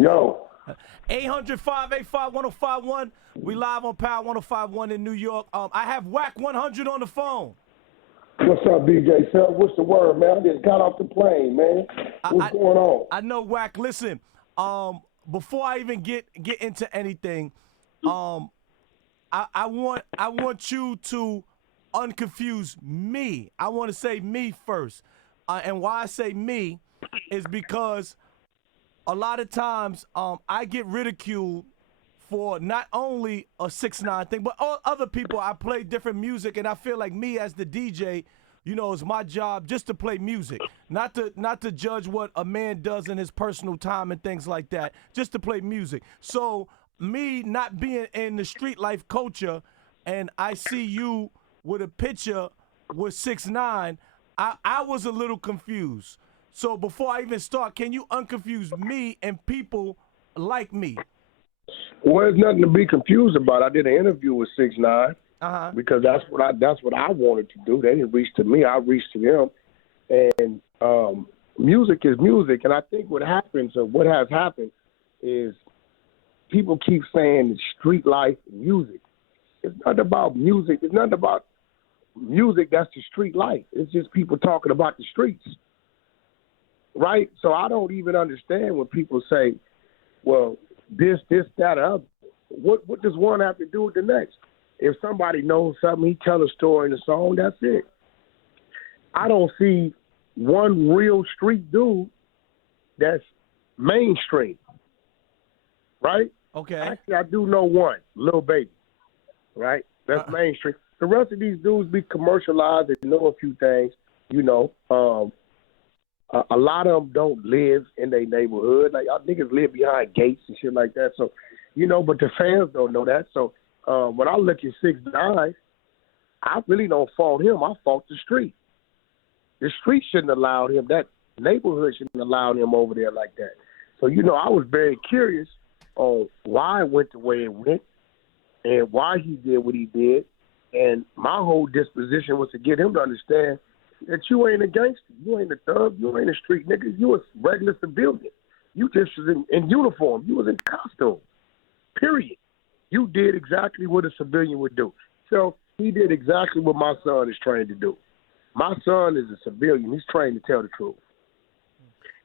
Yo. 800-585-1051. We live on Power 1051 in New York. I have Wack 100 on the phone. What's up, DJ Sub? What's the word, man? I just got off the plane, man. What's going on? I know, Wack. Listen, before I even get into anything, I want you to unconfuse me. I want to say me first. And why I say me is because a lot of times I get ridiculed for not only a 6ix9ine thing, but all other people. I play different music, and I feel like me as the DJ, you know, it's my job just to play music, not to judge what a man does in his personal time and things like that, just to play music. So me not being in the street life culture, and I see you with a picture with 6ix9ine, I was a little confused. So before I even start, can you unconfuse me and people like me? Well, there's nothing to be confused about. I did an interview with 6ix9ine because that's what I wanted to do. They didn't reach to me. I reached to them. And music is music. And I think what happens, or what has happened, is people keep saying street life and music. It's not about music. It's not about music that's the street life. It's just people talking about the streets. Right? So I don't even understand when people say, well, this, that, or other. What does one have to do with the next? If somebody knows something, he tell a story in the song, that's it. I don't see one real street dude that's mainstream. Right? Okay. Actually, I do know one, Lil Baby. Right? That's mainstream. The rest of these dudes be commercialized. They know a few things, you know. A lot of them don't live in their neighborhood. Like, y'all niggas live behind gates and shit like that. So, you know, but the fans don't know that. So when I look at 6ix9ine, I really don't fault him. I fault the street. The street shouldn't allow him. That neighborhood shouldn't allow him over there like that. So, you know, I was very curious on why it went the way it went and why he did what he did. And my whole disposition was to get him to understand that you ain't a gangster, you ain't a thug, you ain't a street nigga, you a regular civilian. You just was in uniform, you was in costume, period. You did exactly what a civilian would do. So he did exactly what my son is trained to do. My son is a civilian, he's trained to tell the truth.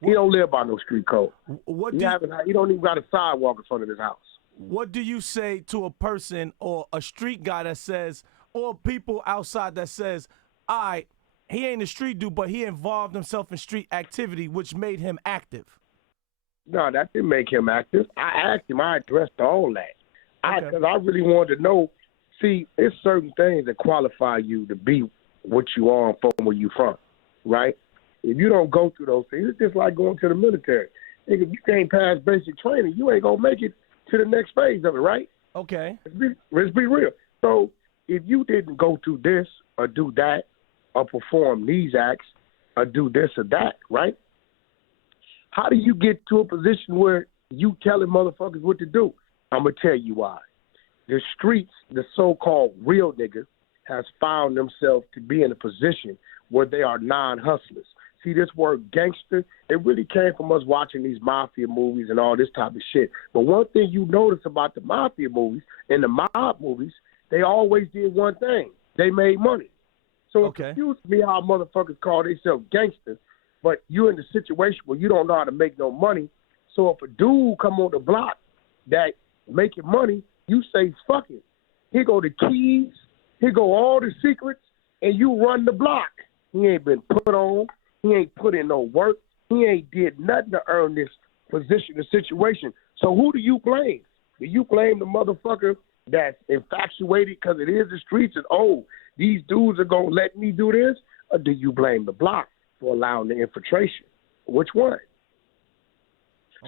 He don't live by no street code. He don't even got a sidewalk in front of his house. What do you say to a person or a street guy that says, or people outside that says, all right, he ain't a street dude, but he involved himself in street activity, which made him active? No, that didn't make him active. I asked him. I addressed all that. Because I really wanted to know, see, there's certain things that qualify you to be what you are and from where you from, right? If you don't go through those things, it's just like going to the military. If you can't pass basic training, you ain't going to make it to the next phase of it, right? Okay. Let's be real. So if you didn't go through this or do that or perform these acts or do this or that, right? How do you get to a position where you telling motherfuckers what to do? I'm going to tell you why. The streets, the so-called real niggas, has found themselves to be in a position where they are non-hustlers. See, this word gangster, it really came from us watching these mafia movies and all this type of shit. But one thing you notice about the mafia movies and the mob movies, they always did one thing. They made money. So it confused me how motherfuckers call themselves gangsters, but you're in the situation where you don't know how to make no money. So if a dude come on the block that making money, you say, fuck it. Here go the keys, here go all the secrets, and you run the block. He ain't been put on. He ain't put in no work. He ain't did nothing to earn this position or situation. So who do you blame? Do you blame the motherfucker that's infatuated because it is the streets and, oh, these dudes are going to let me do this? Or do you blame the block for allowing the infiltration? Which one?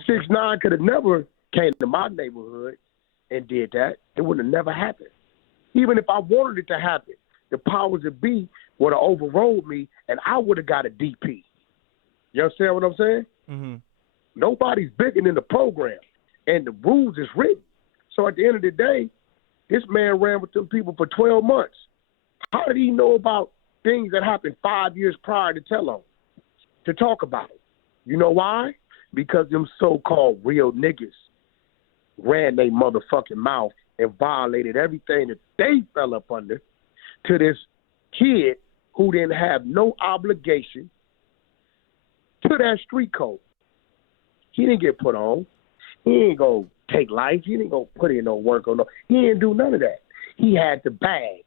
6ix9ine could have never came to my neighborhood and did that. It would have never happened. Even if I wanted it to happen, the powers that be would have overrode me, and I would have got a DP. You understand what I'm saying? Mm-hmm. Nobody's bigger than the program, and the rules is written. So at the end of the day, this man ran with them people for 12 months. How did he know about things that happened 5 years prior to tell him, to talk about it? You know why? because them so-called real niggas ran their motherfucking mouth and violated everything that they fell up under to this kid who didn't have no obligation to that street code. He didn't get put on. He ain't go take life. He didn't go put in no work or no. He didn't do none of that. He had the bag.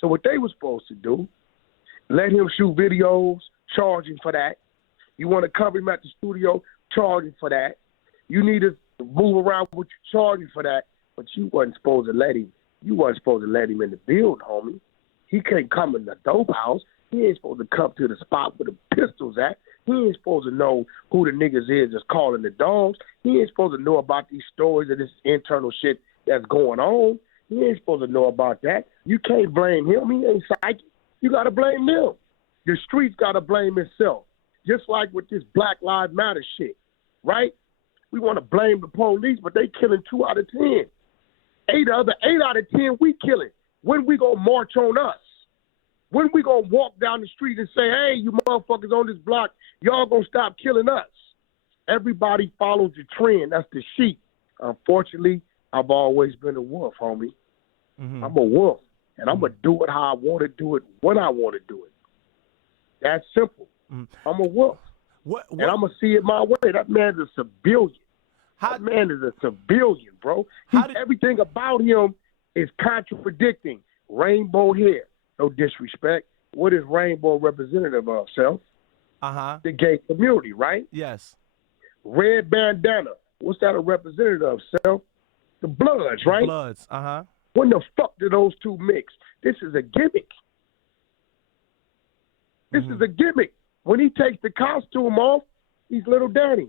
So what they were supposed to do, let him shoot videos, charge him for that. You want to cover him at the studio, charge him for that. You need to move around with you, charge him for that. But you wasn't supposed to let him. You wasn't supposed to let him in the build, homie. He can't come in the dope house. He ain't supposed to come to the spot where the pistols at. He ain't supposed to know who the niggas is that's calling the dogs. He ain't supposed to know about these stories of this internal shit that's going on. He ain't supposed to know about that. You can't blame him. He ain't psychic. You got to blame them. The streets got to blame itself. Just like with this Black Lives Matter shit, right? We want to blame the police, but they killing 2 out of 10. 8 out of 10 we killing. When we gonna march on us? When we gonna walk down the street and say, hey, you motherfuckers on this block, y'all gonna stop killing us? Everybody follows the trend. That's the sheep. Unfortunately, I've always been a wolf, homie. Mm-hmm. I'm a wolf, and I'm going to do it how I want to do it, when I want to do it. That's simple. Mm-hmm. I'm a wolf, and I'm going to see it my way. That man's a civilian. That man is a civilian, bro. Everything about him is contradicting. Rainbow hair. No disrespect. What is rainbow representative of, Self? The gay community, right? Yes. Red bandana. What's that a representative of, Self? The Bloods, right? The Bloods, When the fuck do those two mix? This is a gimmick. This is a gimmick. When he takes the costume off, he's Little Danny.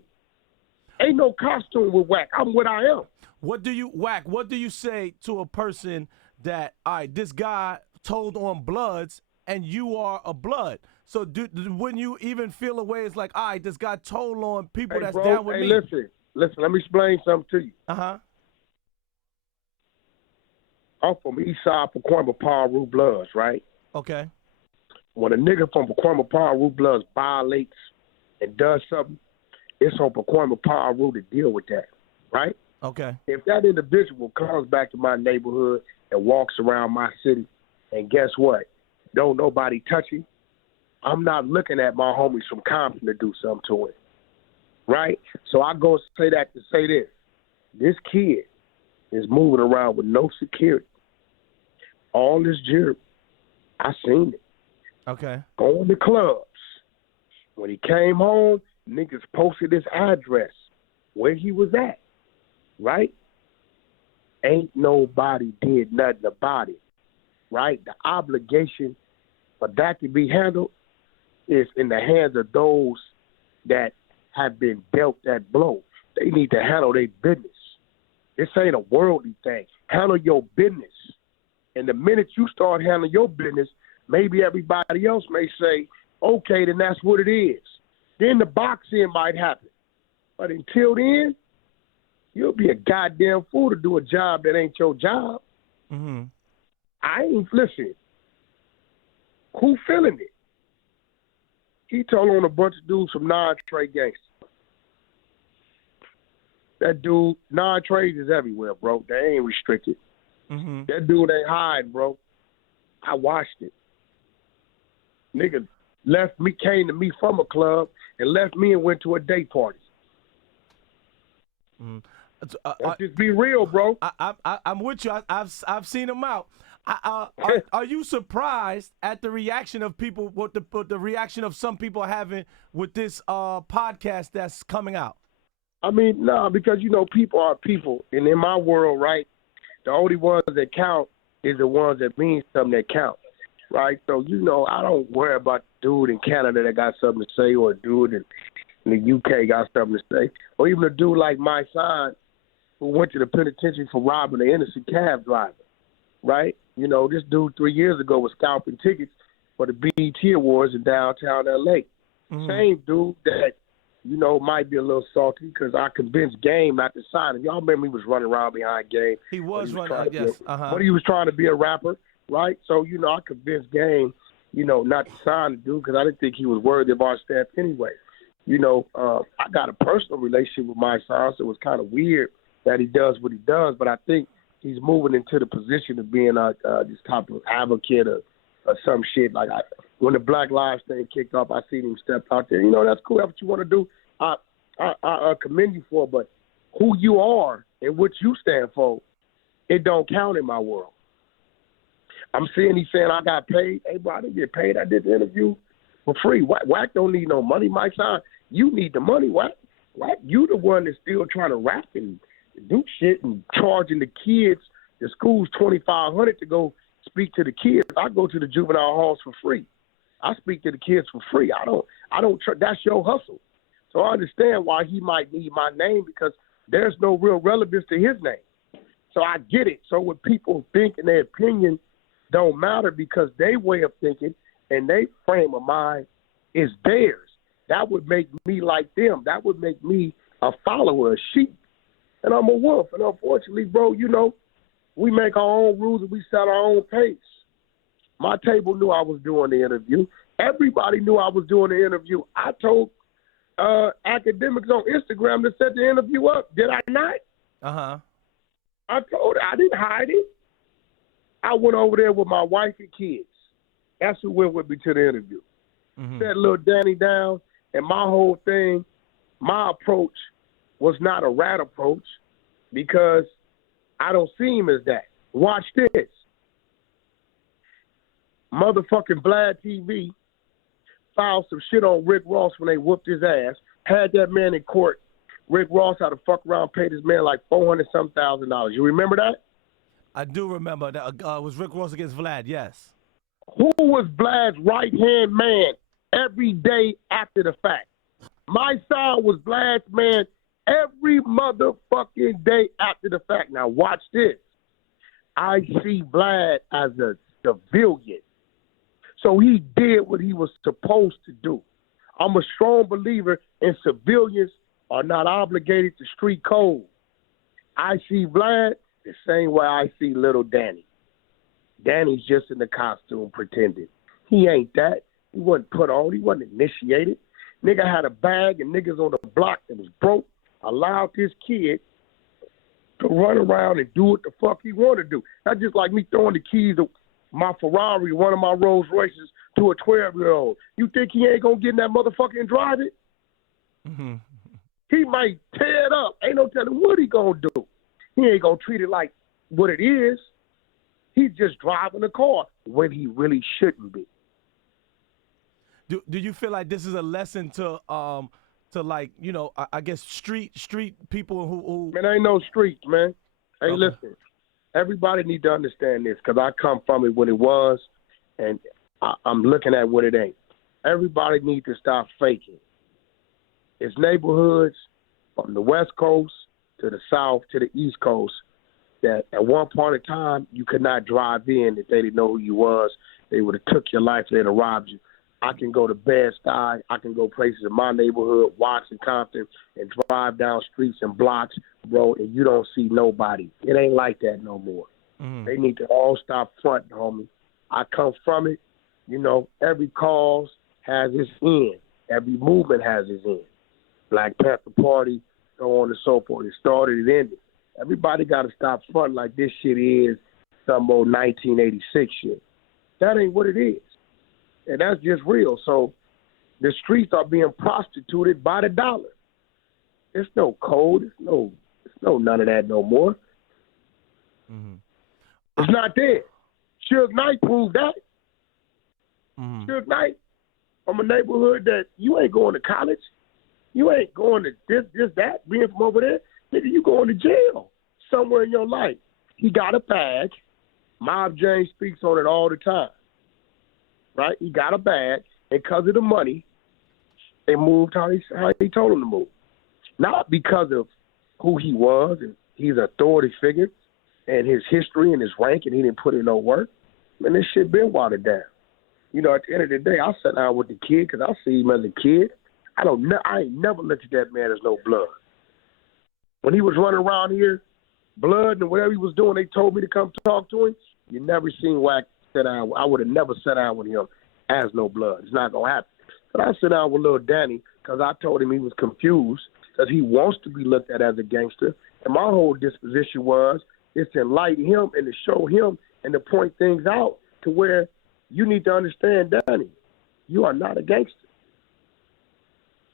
Ain't no costume with Wack. I'm what I am. Wack, what do you say to a person that, all right, this guy told on Bloods and you are a Blood? So wouldn't you even feel a way it's like, all right, this guy told on people that's down with me? Listen, let me explain something to you. I'm from East Side Pacoima Paru Bloods, right? Okay. When a nigga from Pacoima Paru Bloods violates and does something, it's on Pacoima Paru to deal with that, right? Okay. If that individual comes back to my neighborhood and walks around my city, and guess what? Don't nobody touch him, I'm not looking at my homies from Compton to do something to him, right? So I go say that to say this. This kid is moving around with no security. All this jewelry, I seen it. Okay. Going to clubs. When he came home, niggas posted his address, where he was at, right? Ain't nobody did nothing about it, right? The obligation for that to be handled is in the hands of those that have been dealt that blow. They need to handle their business. This ain't a worldly thing. Handle your business. And the minute you start handling your business, maybe everybody else may say, okay, then that's what it is. Then the boxing might happen. But until then, you'll be a goddamn fool to do a job that ain't your job. Mm-hmm. I ain't listening. Who feeling it? He told on a bunch of dudes from non-trade gangsters. That dude, non-trades is everywhere, bro. They ain't restricted. Mm-hmm. That dude ain't hiding, bro. I watched it. Nigga came to me from a club and left me and went to a day party. Mm-hmm. Let's just be real, bro. I'm with you. I've seen him out. Are you surprised at the reaction of people? What the reaction of some people are having with this podcast that's coming out? I mean, no, because people are people, and in my world, right, the only ones that count is the ones that mean something that count, right? So I don't worry about the dude in Canada that got something to say, or a dude in the UK got something to say, or even a dude like my son who went to the penitentiary for robbing an innocent cab driver, right? This dude 3 years ago was scalping tickets for the BET Awards in downtown L.A. Mm-hmm. Same dude that, might be a little salty because I convinced Game not to sign him. Y'all remember he was running around behind Game. He was running, yes. But he was trying to be a rapper, right? So, I convinced Game, not to sign the dude because I didn't think he was worthy of our staff anyway. I got a personal relationship with my son, so it was kind of weird that he does what he does, but I think he's moving into the position of being this type of advocate or some shit. Like when the Black Lives thing kicked off, I seen him step out there. That's cool. That's what you want to do. I commend you for it, but who you are and what you stand for, it don't count in my world. I'm seeing he's saying I got paid. Hey, bro, I didn't get paid. I did the interview for free. Wack don't need no money, Mike Son. You need the money, Wack. Wack, you the one that's still trying to rap and do shit and charging the kids, the school's $2,500 to go speak to the kids. I go to the juvenile halls for free. I speak to the kids for free. I don't. That's your hustle. So I understand why he might need my name because there's no real relevance to his name. So I get it. So when people think and their opinion don't matter because their way of thinking and their frame of mind is theirs, that would make me like them. That would make me a follower, a sheep. And I'm a wolf. And unfortunately, bro, we make our own rules and we set our own pace. My table knew I was doing the interview. Everybody knew I was doing the interview. I told academics on Instagram to set the interview up. Did I not? Uh-huh. I told her. I didn't hide it. I went over there with my wife and kids. That's who went with me to the interview. Mm-hmm. Set little Danny down, and my whole thing, my approach was not a rat approach because I don't see him as that. Watch this. Motherfucking Vlad TV filed some shit on Rick Ross when they whooped his ass, had that man in court. Rick Ross had to fuck around, paid his man like $400,000. You remember that? I do remember that. It was Rick Ross against Vlad, yes. Who was Vlad's right-hand man every day after the fact? My son was Vlad's man every motherfucking day after the fact. Now watch this. I see Vlad as a civilian. So he did what he was supposed to do. I'm a strong believer in civilians are not obligated to street code. I see Vlad the same way I see little Danny. Danny's just in the costume pretending. He ain't that. He wasn't put on. He wasn't initiated. Nigga had a bag and niggas on the block that was broke allowed this kid to run around and do what the fuck he wanted to do. That's just like me throwing the keys of my Ferrari, one of my Rolls Royces, to a 12-year-old. You think he ain't gonna get in that motherfucker and drive it? Mm-hmm. He might tear it up. Ain't no telling what he gonna do. He ain't gonna treat it like what it is. He's just driving the car when he really shouldn't be. Do you feel like this is a lesson to like, I guess street people who Man, ain't no streets, man. Hey, okay. Listen, everybody need to understand this because I come from it when it was, and I'm looking at what it ain't. Everybody need to stop faking. It's neighborhoods from the West Coast to the South to the East Coast that at one point in time you could not drive in if they didn't know who you was. They would have took your life. They'd have robbed you. I can go to Bed-Stuy. I can go places in my neighborhood, Watson, Compton, and drive down streets and blocks, bro, and you don't see nobody. It ain't like that no more. Mm-hmm. They need to all stop fronting, homie. I come from it. Every cause has its end. Every movement has its end. Black Panther Party, so on and so forth. It started, it ended. Everybody got to stop fronting like this shit is some old 1986 shit. That ain't what it is. And that's just real. So the streets are being prostituted by the dollar. There's no code. There's no none of that no more. Mm-hmm. It's not there. Suge Knight proved that. Mm-hmm. Suge Knight from a neighborhood that you ain't going to college. You ain't going to this, that, being from over there. Nigga, you going to jail somewhere in your life. He got a badge. Mob James speaks on it all the time. Right? He got a bag, and because of the money, they moved how he told them to move. Not because of who he was, and he's an authority figure, and his history and his rank, and he didn't put in no work. Man, this shit been watered down. At the end of the day, I sat down with the kid because I see him as a kid. I ain't never looked at that man as no blood. When he was running around here, blood and whatever he was doing, they told me to come talk to him. You never seen Wack. I would have never sat down with him as no blood. It's not going to happen. But I sit down with little Danny because I told him he was confused because he wants to be looked at as a gangster. And my whole disposition was is to enlighten him and to show him and to point things out to where you need to understand, Danny, you are not a gangster.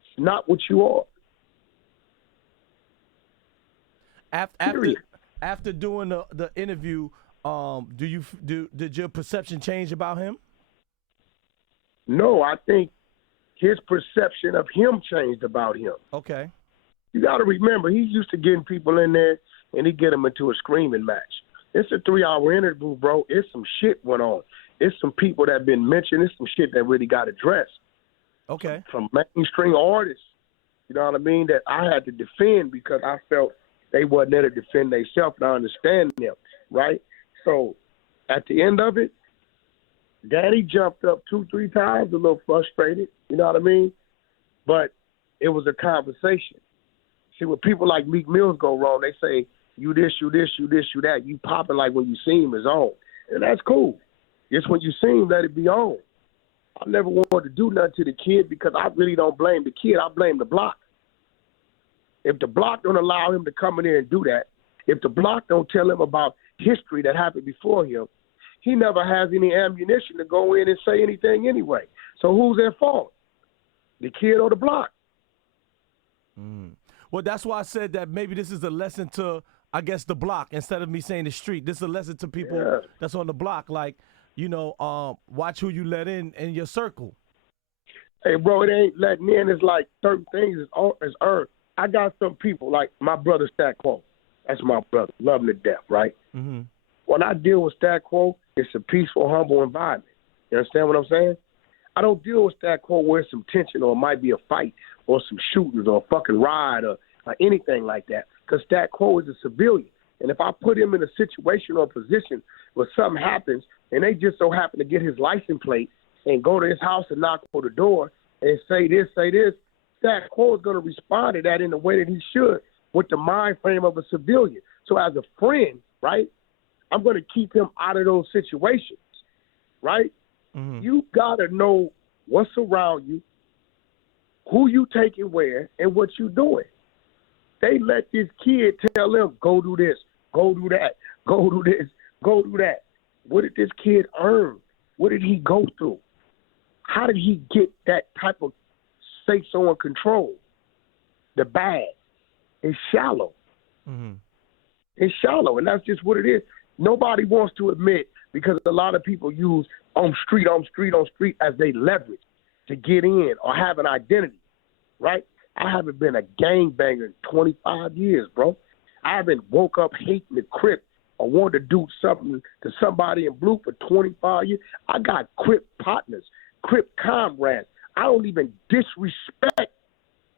It's not what you are. After doing the interview, did your perception change about him? No, I think his perception of him changed about him. Okay. You got to remember, he's used to getting people in there and he get them into a screaming match. It's a 3-hour interview, bro. It's some shit went on. It's some people that have been mentioned. It's some shit that really got addressed. Okay. From mainstream artists, you know what I mean, that I had to defend because I felt they wasn't there to defend themselves and I understand them, right? So at the end of it, Daddy jumped up 2-3 times, a little frustrated, you know what I mean? But it was a conversation. See, when people like Meek Mills go wrong, they say, you this, you this, you this, you that. You popping like when you see him is on. And that's cool. Just when you see him, let it be on. I never wanted to do nothing to the kid because I really don't blame the kid. I blame the block. If the block don't allow him to come in there and do that, if the block don't tell him about history that happened before him, he never has any ammunition to go in and say anything anyway. So who's at fault? The kid or the block? Well, that's why I said that maybe this is a lesson to, I guess, the block instead of me saying the street. This is a lesson to people that's on the block. Like, you know, watch who you let in your circle. Hey, bro, it ain't letting in. It's like certain things is earned. I got some people, like my brother Stat Quo. That's my brother. Love him to death, right? Mm-hmm. When I deal with Stat Quo, it's a peaceful, humble environment. You understand what I'm saying? I don't deal with Stat Quo where some tension or it might be a fight or some shootings or a fucking ride or anything like that because Stat Quo is a civilian. And if I put him in a situation or a position where something happens and they just so happen to get his license plate and go to his house and knock on the door and say this, Stat Quo is going to respond to that in the way that he should with the mind frame of a civilian. So as a friend, right, I'm going to keep him out of those situations, right? Mm-hmm. You got to know what's around you, who you taking where, and what you doing. They let this kid tell them, go do this, go do that, go do this, go do that. What did this kid earn? What did he go through? How did he get that type of say-so and control? The bag is shallow. Mm-hmm. It's shallow, and that's just what it is. Nobody wants to admit because a lot of people use on street as they leverage to get in or have an identity, right? I haven't been a gangbanger in 25 years, bro. I haven't woke up hating the Crip or wanted to do something to somebody in blue for 25 years. I got Crip partners, Crip comrades. I don't even disrespect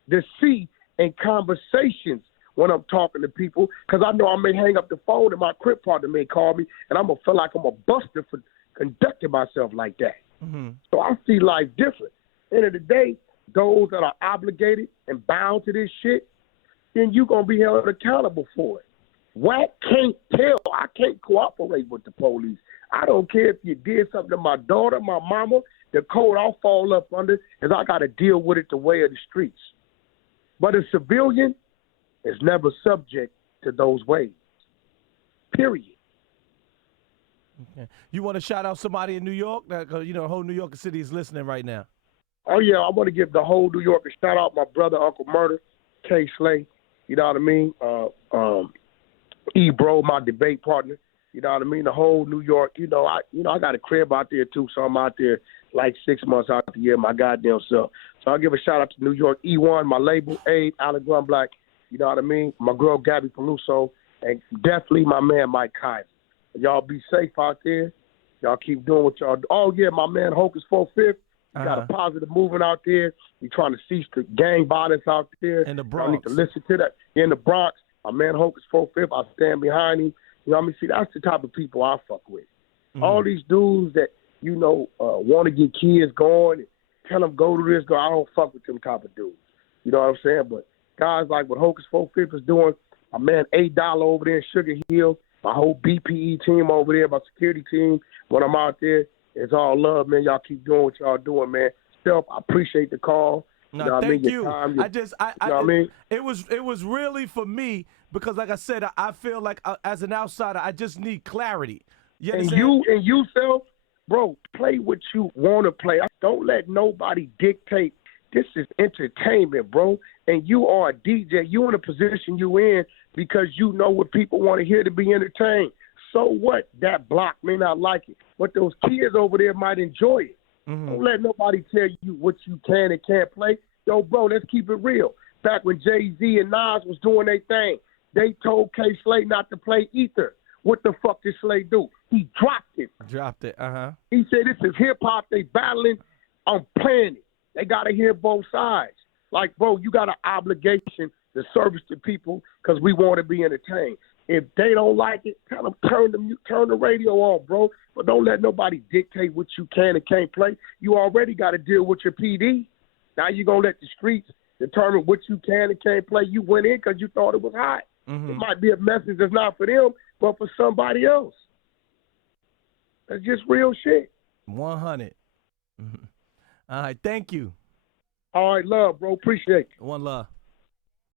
the C in conversations when I'm talking to people because I know I may hang up the phone and my Crip partner may call me and I'm going to feel like I'm a buster for conducting myself like that. Mm-hmm. So I see life different. End of the day, those that are obligated and bound to this shit, then you're going to be held accountable for it. Wack can't tell. I can't cooperate with the police. I don't care if you did something to my daughter, my mama, the code I'll fall up under is I got to deal with it the way of the streets. But a civilian is never subject to those ways. Period. Okay. You want to shout out somebody in New York? Because, you know, the whole New York City is listening right now. Oh, yeah, I want to give the whole New York a shout out. My brother, Uncle Murder, K. Slay, you know what I mean? E-Bro, my debate partner, you know what I mean? The whole New York, I got a crib out there, too, so I'm out there like 6 months out the year, my goddamn self. So I'll give a shout out to New York, E1, my label, Abe, Alec Black, you know what I mean? My girl, Gabby Peluso, and definitely my man, Mike Kaiser. Y'all be safe out there. Y'all keep doing what y'all do. Oh, yeah, my man, Hocus 4/5. You got a positive movement out there. You're trying to cease the gang violence out there. In the Bronx. I need to listen to that. In the Bronx, my man Hocus 4/5, I stand behind him. You know what I mean? See, that's the type of people I fuck with. Mm-hmm. All these dudes that, want to get kids going and tell them go to this, go. I don't fuck with them type of dudes. You know what I'm saying? But guys like what Hocus 4/5 is doing, my man $8 over there in Sugar Hill, my whole BPE team over there, my security team, when I'm out there, it's all love, man. Y'all keep doing what y'all doing, man. Self, I appreciate the call. No, You know what I mean? thank Your you. time, I just, you know what I mean? it was really for me because, like I said, I feel like as an outsider, I just need clarity. You And understand? you self, bro, play what you want to play. Don't let nobody dictate. This is entertainment, bro. And you are a DJ. You in a position you in because you know what people want to hear to be entertained. So what? That block may not like it, but those kids over there might enjoy it. Mm-hmm. Don't let nobody tell you what you can and can't play. Yo, bro, let's keep it real. Back when Jay-Z and Nas was doing their thing, they told K. Slade not to play Ether. What the fuck did Slade do? He dropped it. Dropped it. He said, this is hip-hop. They battling. I'm playing it. They got to hear both sides. Like, bro, you got an obligation to service the people because we want to be entertained. If they don't like it, tell them turn the radio on, bro. But don't let nobody dictate what you can and can't play. You already got to deal with your PD. Now you're going to let the streets determine what you can and can't play. You went in because you thought it was hot. Mm-hmm. It might be a message that's not for them, but for somebody else. That's just real shit. 100. Mm-hmm. All right, thank you. All right, love, bro. Appreciate it. One love.